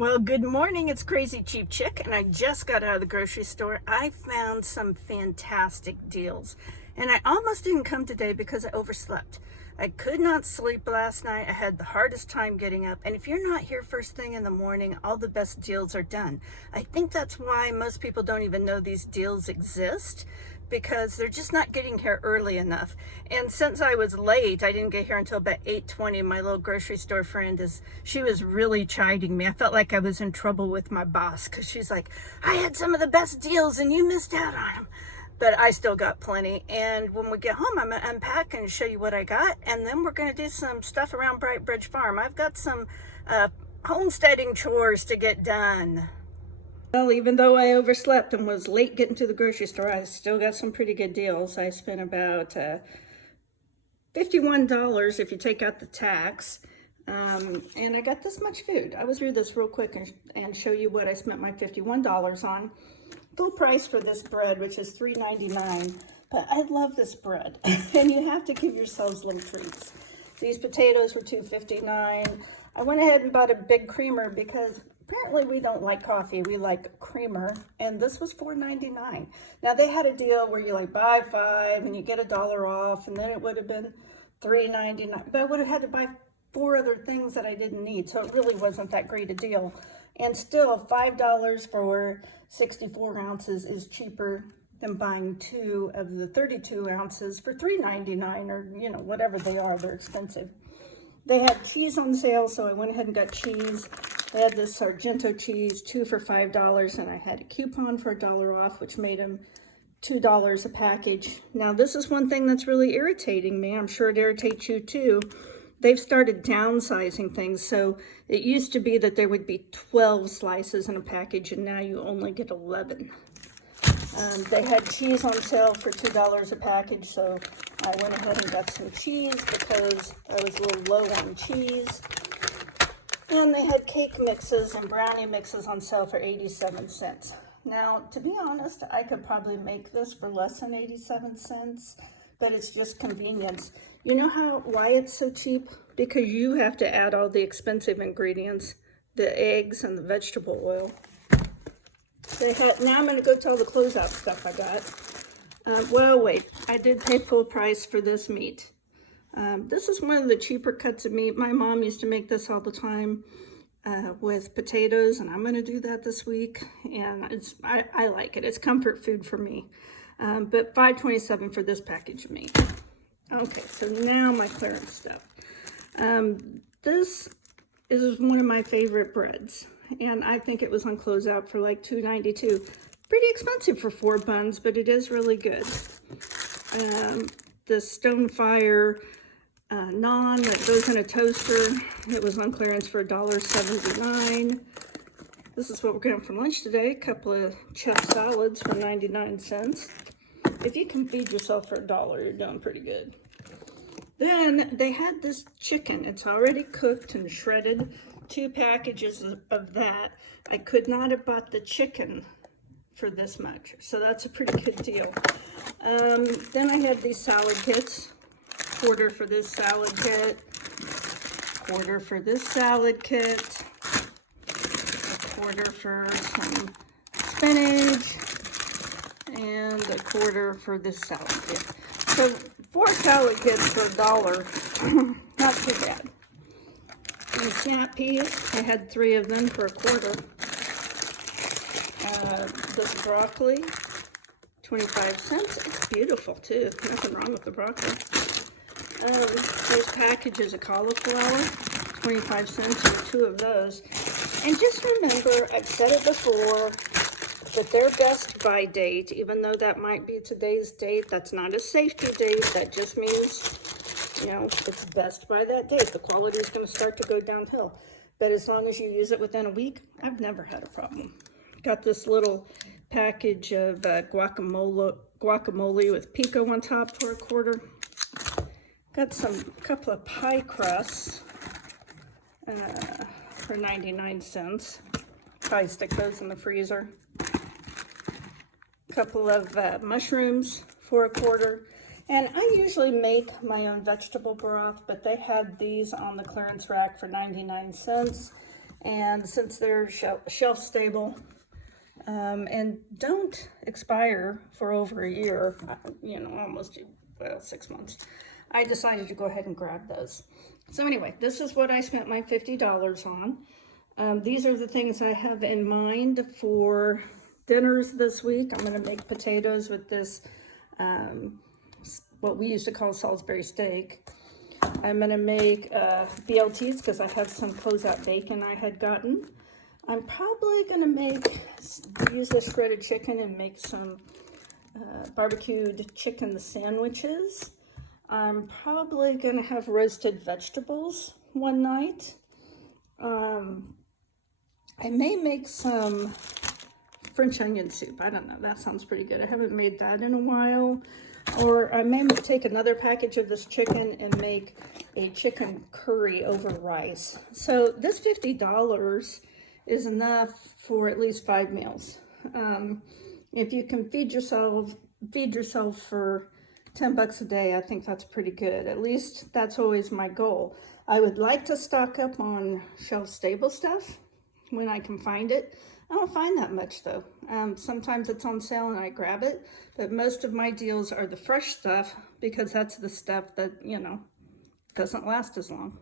Well, good morning. It's Crazy Cheap Chick, and I just got out of the grocery store. I found some fantastic deals, and I almost didn't come today because I overslept. I could not sleep last night. I had the hardest time getting up, and if you're not here first thing in the morning, all the best deals are done. I think that's why most people don't even know these deals exist, because they're just not getting here early enough. And since I was late, I didn't get here until about 8:20. My little grocery store friend she was really chiding me. I felt like I was in trouble with my boss because she's like, I had some of the best deals and you missed out on them. But I still got plenty. And when we get home, I'm going to unpack and show you what I got. And then we're going to do some stuff around Bright Bridge Farm. I've got some homesteading chores to get done. Well, even though I overslept and was late getting to the grocery store, I still got some pretty good deals. I spent about $51 if you take out the tax. And I got this much food. I was through this real quick and show you what I spent my $51 on. Full price for this bread, which is $3.99. But I love this bread. And you have to give yourselves little treats. These potatoes were $2.59. I went ahead and bought a big creamer because apparently we don't like coffee, we like creamer, and this was $4.99. Now they had a deal where you like buy 5 and you get $1 off, and then it would have been $3.99, but I would have had to buy 4 other things that I didn't need, so it really wasn't that great a deal. And still, $5 for 64 ounces is cheaper than buying 2 of the 32 ounces for $3.99, or whatever they are, they're expensive. They had cheese on sale, so I went ahead and got cheese. They had this Sargento cheese, 2 for $5, and I had a coupon for $1 off, which made them $2 a package. Now, this is one thing that's really irritating me. I'm sure it irritates you too. They've started downsizing things, so it used to be that there would be 12 slices in a package, and now you only get 11. They had cheese on sale for $2 a package, so I went ahead and got some cheese because I was a little low on cheese. And they had cake mixes and brownie mixes on sale for 87 cents. Now, to be honest, I could probably make this for less than 87 cents, but it's just convenience. You know why it's so cheap? Because you have to add all the expensive ingredients, the eggs and the vegetable oil. Now I'm going to go to all the closeout stuff I got. Well, wait, I did pay full price for this meat. This is one of the cheaper cuts of meat. My mom used to make this all the time with potatoes, and I'm going to do that this week. And I like it. It's comfort food for me. But $5.27 for this package of meat. Okay, so now my clearance stuff. This is one of my favorite breads, and I think it was on closeout for like $2.92. Pretty expensive for 4 buns, but it is really good. The Stonefire naan that goes in a toaster, it was on clearance for $1.79. This is what we're getting for lunch today. A couple of chef salads for 99 cents. If you can feed yourself for $1, you're doing pretty good. Then they had this chicken. It's already cooked and shredded. 2 packages of that. I could not have bought the chicken for this much, so that's a pretty good deal. Then I had these salad kits. Quarter for this salad kit. Quarter for this salad kit. Quarter for some spinach. And a quarter for this salad kit. So 4 salad kits for $1. Not too bad. And snap peas, I had 3 of them for $1. This broccoli, 25 cents. It's beautiful too. Nothing wrong with the broccoli. Those packages of cauliflower, 25 cents for 2 of those. And just remember, I've said it before, but their best by date, even though that might be today's date, that's not a safety date. That just means, it's best by that date. The quality is going to start to go downhill. But as long as you use it within a week, I've never had a problem. Got this little package of guacamole with pico on top for $1. Got a couple of pie crusts for 99 cents. Probably stick those in the freezer. A couple of mushrooms for $1. And I usually make my own vegetable broth, but they had these on the clearance rack for 99 cents. And since they're shelf stable and don't expire for over a year, almost, well, 6 months, I decided to go ahead and grab those. So anyway, this is what I spent my $50 on. These are the things I have in mind for dinners this week. I'm going to make potatoes with this, what we used to call Salisbury steak. I'm going to make BLTs because I have some closeout bacon I had gotten. I'm probably going to use this shredded chicken and make some barbecued chicken sandwiches. I'm probably going to have roasted vegetables one night. I may make some French onion soup. I don't know. That sounds pretty good. I haven't made that in a while. Or I may take another package of this chicken and make a chicken curry over rice. So this $50 is enough for at least 5 meals. If you can feed yourself for 10 bucks a day, I think that's pretty good. At least that's always my goal. I would like to stock up on shelf-stable stuff when I can find it. I don't find that much though. Sometimes it's on sale and I grab it, but most of my deals are the fresh stuff because that's the stuff that, doesn't last as long.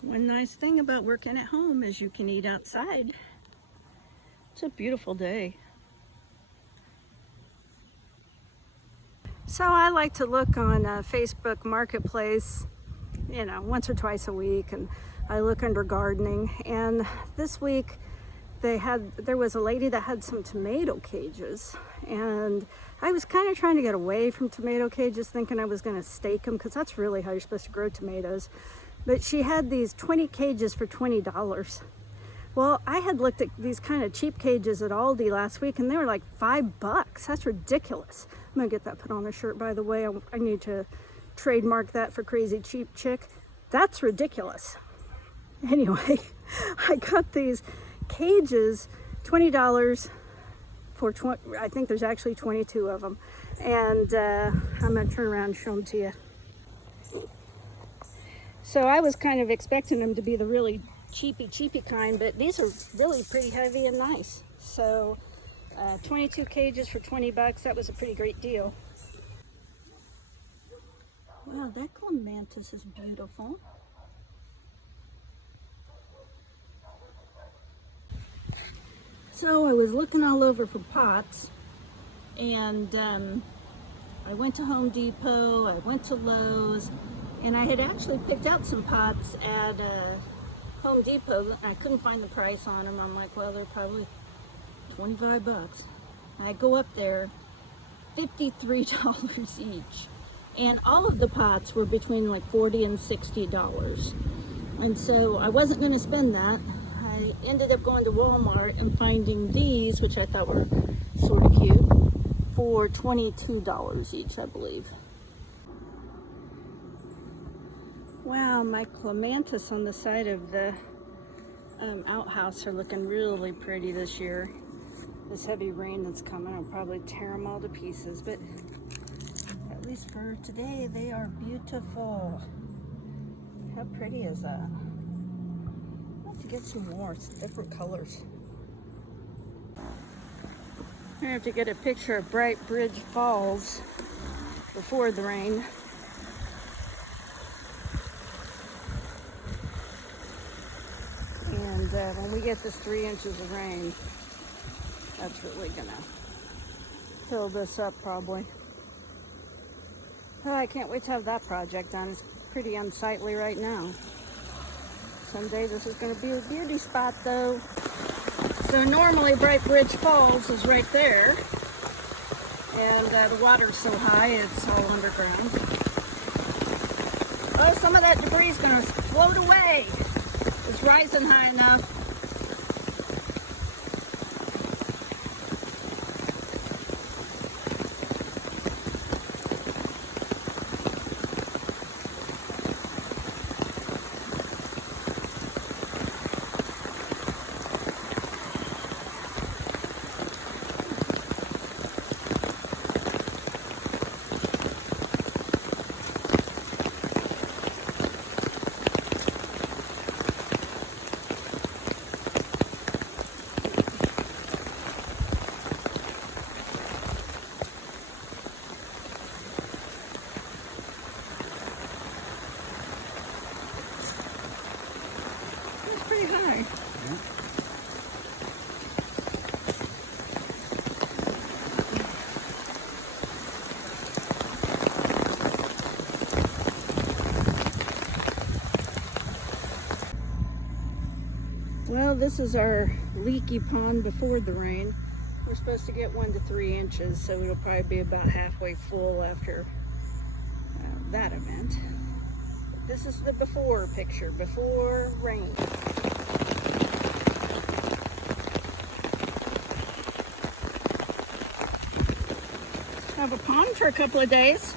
One nice thing about working at home is you can eat outside. It's a beautiful day. So I like to look on Facebook Marketplace, once or twice a week, and I look under gardening. And this week there was a lady that had some tomato cages, and I was kind of trying to get away from tomato cages, thinking I was going to stake them because that's really how you're supposed to grow tomatoes. But she had these 20 cages for $20. Well, I had looked at these kind of cheap cages at Aldi last week, and they were like $5. That's ridiculous. I'm gonna get that put on a shirt, by the way. I need to trademark that for Crazy Cheap Chick. That's ridiculous. Anyway, I got these cages, $20 for 20. I think there's actually 22 of them. And I'm gonna turn around and show them to you. So I was kind of expecting them to be the really cheapy kind, but these are really pretty heavy and nice. So 22 cages for 20 bucks. That was a pretty great deal. Wow, that clematis is beautiful. So I was looking all over for pots, and I went to Home Depot, I went to Lowe's, and I had actually picked out some pots at Home Depot. I couldn't find the price on them. I'm like, well, they're probably 25 bucks. I go up there, $53 each. And all of the pots were between like $40 and $60. And so I wasn't going to spend that. I ended up going to Walmart and finding these, which I thought were sort of cute, for $22 each, I believe. Wow, my clematis on the side of the outhouse are looking really pretty this year. This heavy rain that's coming will probably tear them all to pieces, but at least for today, they are beautiful. How pretty is that? I'll have to get some more, some different colors. I have to get a picture of Bright Bridge Falls before the rain. And when we get this 3 inches of rain, that's really gonna fill this up probably. Oh, I can't wait to have that project done. It's pretty unsightly right now. Someday this is gonna be a beauty spot though. So normally Bright Bridge Falls is right there. And the water's so high, it's all underground. Oh, some of that debris is gonna float away. It's rising high enough. very high. Yeah. Well, this is our leaky pond before the rain. We're supposed to get 1 to 3 inches, so it'll probably be about halfway full after that event. This is the before picture, before rain. Have a pond for a couple of days.